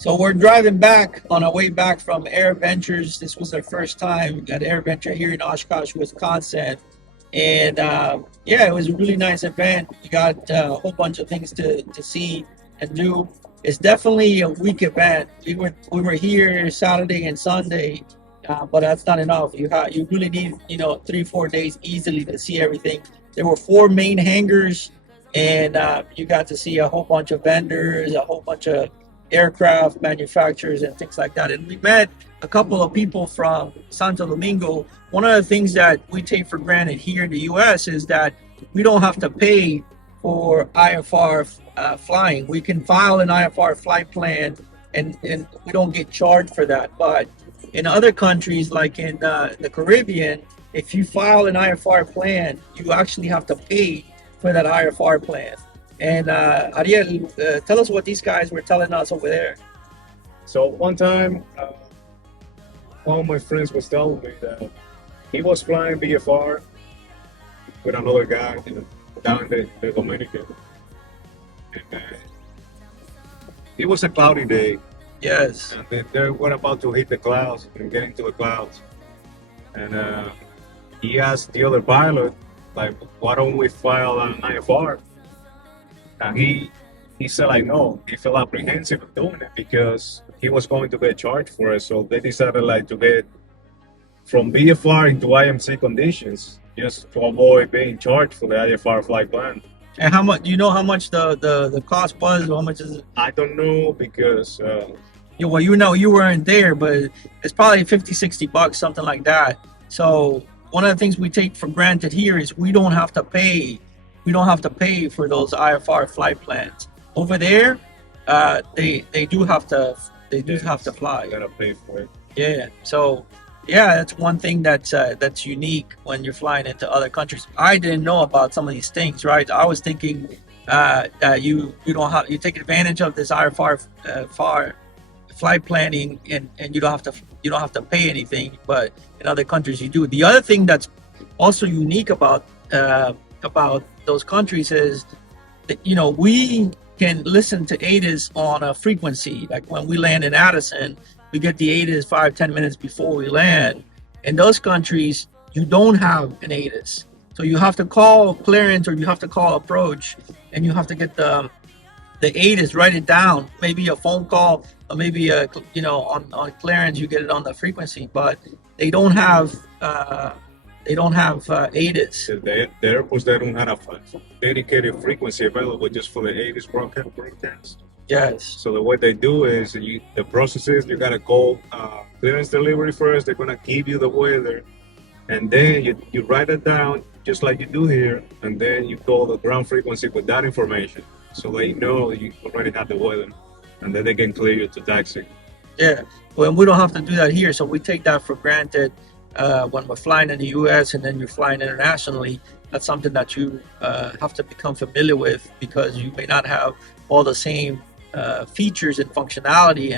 So we're driving back on our way back from Air Ventures. This was our first time at Air Venture here in Oshkosh, Wisconsin. And yeah, it was a really nice event. We got a whole bunch of things to see and do. It's definitely a week event. We were here Saturday and Sunday, but that's not enough. You really need 3-4 days easily to see everything. There were 4 main hangars, and you got to see a whole bunch of vendors, a whole bunch of aircraft manufacturers and things like that. And we met a couple of people from Santo Domingo. One of the things that we take for granted here in the US is that we don't have to pay for IFR flying. We can file an IFR flight plan and we don't get charged for that. But in other countries, like in the Caribbean, if you file an IFR plan, you actually have to pay for that IFR plan. And Ariel, tell us what these guys were telling us over there. So one time, one of my friends was telling me that he was flying BFR with another guy down in the Dominican. And it was a cloudy day. Yes. And they were about to hit the clouds and get into the clouds. And he asked the other pilot, like, why don't we file an IFR? And he said, like, no, he felt apprehensive of doing it because he was going to get charged for it. So they decided, like, to get from BFR into IMC conditions just to avoid being charged for the IFR flight plan. And how much? Do you know how much the cost was? How much is it? I don't know because Yeah, well, you weren't there, but it's probably $50-$60, something like that. So one of the things we take for granted here is we don't have to pay. We don't have to pay for those IFR flight plans. Over there, they do have to fly. you gotta pay for it. Yeah. So yeah, that's one thing that's unique when you're flying into other countries. I didn't know about some of these things, right? I was thinking that you take advantage of this IFR flight planning and you don't have to pay anything, but in other countries you do. The other thing that's also unique about those countries is that we can listen to ATIS on a frequency. Like when we land in Addison, we get the ATIS 5-10 minutes before we land. In those countries, you don't have an ATIS, so you have to call clearance or you have to call approach, and you have to get the ATIS, write it down, maybe a phone call, or maybe on clearance you get it on the frequency, but they don't have ATIS. The airports, they don't have a dedicated frequency available just for the ATIS broadcast. Yes. So the way they do is the process is you gotta call clearance delivery first. They're gonna give you the weather, and then you write it down just like you do here, and then you call the ground frequency with that information, so they know you already have the weather, and then they can clear you to taxi. Yeah. Well, we don't have to do that here, so we take that for granted when we're flying in the U.S. and then you're flying internationally. That's something that you have to become familiar with because you may not have all the same features and functionality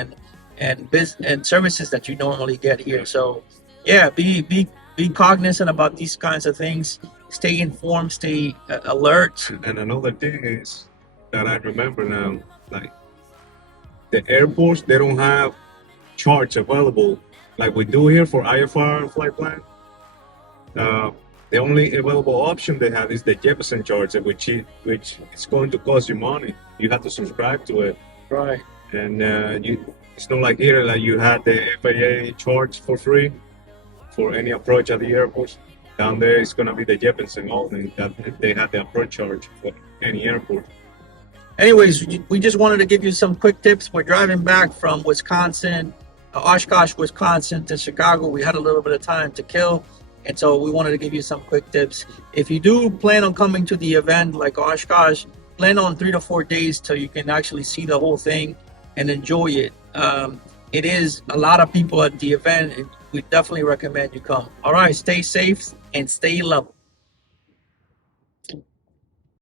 and services that you normally get here. So yeah, be cognizant about these kinds of things. Stay informed, stay alert. And another thing is that I remember now, like the airports, they don't have charts available like we do here for IFR flight plan. The only available option they have is the Jeppensen charts, which is going to cost you money. You have to subscribe to it. Right. And it's not like here, like you had the FAA charts for free for any approach at the airports. Down there, it's going to be the Jeppensen only, that they have the approach charge for any airport. Anyways, we just wanted to give you some quick tips. We're driving back from Wisconsin, Oshkosh, Wisconsin to Chicago. We had a little bit of time to kill, and so we wanted to give you some quick tips. If you do plan on coming to the event like Oshkosh, plan on 3 to 4 days till you can actually see the whole thing and enjoy it. It is a lot of people at the event, and we definitely recommend you come. All right, stay safe and stay level.